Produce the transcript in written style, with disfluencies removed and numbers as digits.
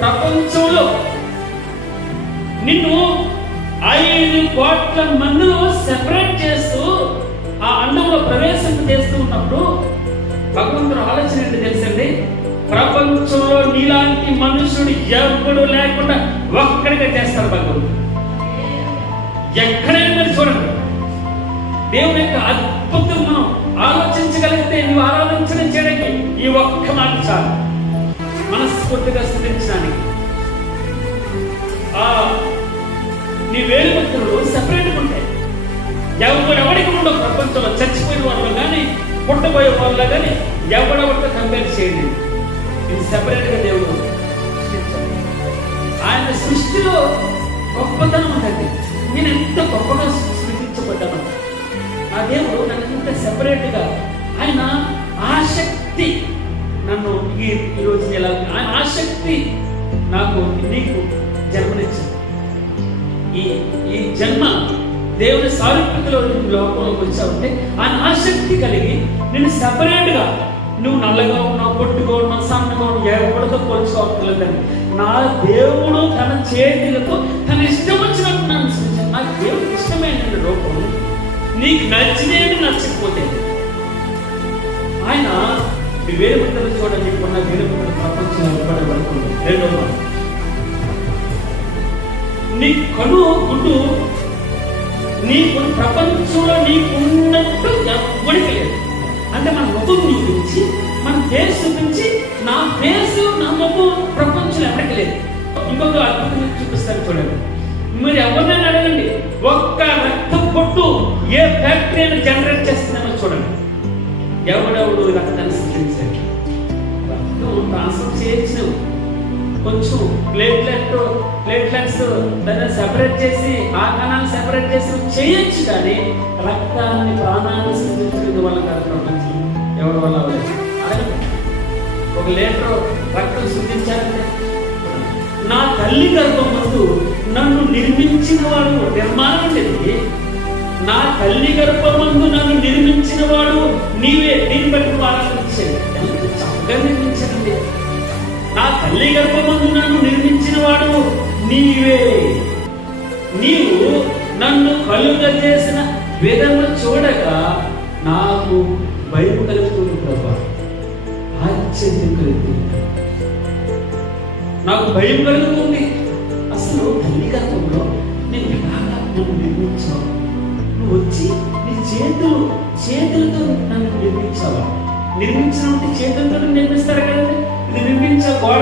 ప్రపంచంలో నిన్ను 5 కోట్ల మందిలో సెపరేట్ చేస్తూ ఆ అండంలో ప్రవేశింపజేస్తూ ఉన్నప్పుడు భగవంతుడు ఆలోచన ఏంటి తెలుసండి? ప్రపంచంలో నీలాంటి మనుషుడు ఎవడు లేకుండా ఒక్కడిగా చేస్తారు భగవంతుడు. ఎక్కడైనా మీరు చూడండి, దేవుని యొక్క అద్భుతం మనం ఆలోచించగలిగితే నువ్వు ఆరాధించడం చేయడానికి ఈ ఒక్క మాట చాలు, మనస్ఫూర్తిగా స్థుతించడానికి. నీ వేలుముద్రలు సెపరేట్గా ఉంటాయి. ఎవరికి ఉండవు ప్రపంచంలో. చచ్చిపోయిన వాళ్ళు కానీ పుట్టబోయే వాళ్ళు కానీ ఎవరెవరితో కంపేర్ చేయండి. ఇది సెపరేట్గా దేవుడు ఆయన సృష్టిలో గొప్పతనం ఉంటుంది. నేను ఎంత గొప్పగా సృష్టించబడ్డాను. ఆ దేవుడు నన్ను ఇంత సెపరేట్గా ఆయన ఆసక్తి నన్ను ఈరోజు ఎలా ఆయన ఆసక్తి నాకు నీకు జన్మనిచ్చింది. ఈ జన్మ దేవుని సారూప్యతలో లోకంలోకి వచ్చావంటే ఆయన ఆసక్తి కలిగి నేను సెపరేట్గా, నువ్వు నల్లగా ఉన్నావు, పొట్టుగా ఉన్నావు, సన్నగా ఉన్నావు, ఎవరితో పోల్చుకోవట్లేదని నా దేవుడు తన చేతులతో తన ఇష్టం వచ్చినట్టు నన్ను సృష్టించాడు. నాకు దేవుడికి ఇష్టమైన రూపం నీకు నచ్చినేది నచ్చకపోతే ఆయన వేలుముద్రలు చూడండి. కొన్న వేలుముద్రలు ప్రపంచంలో ఇవ్వబడబడుతుంది. రెండో మాట, నీ కను గుడ్డు నీకు ప్రపంచంలో నీకున్నట్టు ఎవరికి లేదు. అంటే మన ముఖం చూపించి మన ఫేస్ చూపించి నా ఫేస్ నా ముఖం ప్రపంచంలో ఎవరికి లేదు. ఇంకొక అద్భుతం చూపిస్తాను చూడండి. మీరు ఎవరినైనా అడగండి, ఒక్క రక్త పొట్టు ఏ ఫ్యాక్టరీ అయినా జనరేట్ చేస్తుందని చూడండి. ఎవడెవడు రక్తాన్ని సృష్టించాడు. రక్తం ట్రాన్స్ఫర్ చేయొచ్చు, కొంచెం ప్లేట్లెట్స్ దాన్ని సెపరేట్ చేసి ఆ కణాన్ని సెపరేట్ చేసి చేయొచ్చు, కానీ రక్తాన్ని ప్రాణాన్ని సృష్టించడం వల్ల కాదు. ప్రపంచం ఎవరి వల్ల అవ్వలేదు. అలాగే 1 లీటర్ రక్తం సృష్టించాలంటే నా తల్లి గర్భమందు నన్ను నిర్మించిన వాడు, నిర్మాణం ఉండేది. నా తల్లి గర్భమందు నన్ను నిర్మించిన వాడు నీవే. దీన్ని బట్టి ఆరాధించాడు. ఎంత చక్కగా నిర్మించానండి. నా తల్లి గర్భమందు నన్ను నిర్మించిన వాడు నీవే. నీవు నన్ను కలుగజేసిన విధము చూడగా నాకు భయం కలుగుతుంది ప్రభా, ఆశ్చర్యం కలుగుతుంది, నాకు భయం కలుగుతుంది. అసలు తల్లి గర్భంలో నేను ఇలాగా నన్ను నిర్మించావు. నువ్వు వచ్చి నీ చేతులతో నన్ను నిర్మించావా? నిర్మించిన చేతులతో నిర్మిస్తారు కదండి. ఇది నిర్మించా గోడ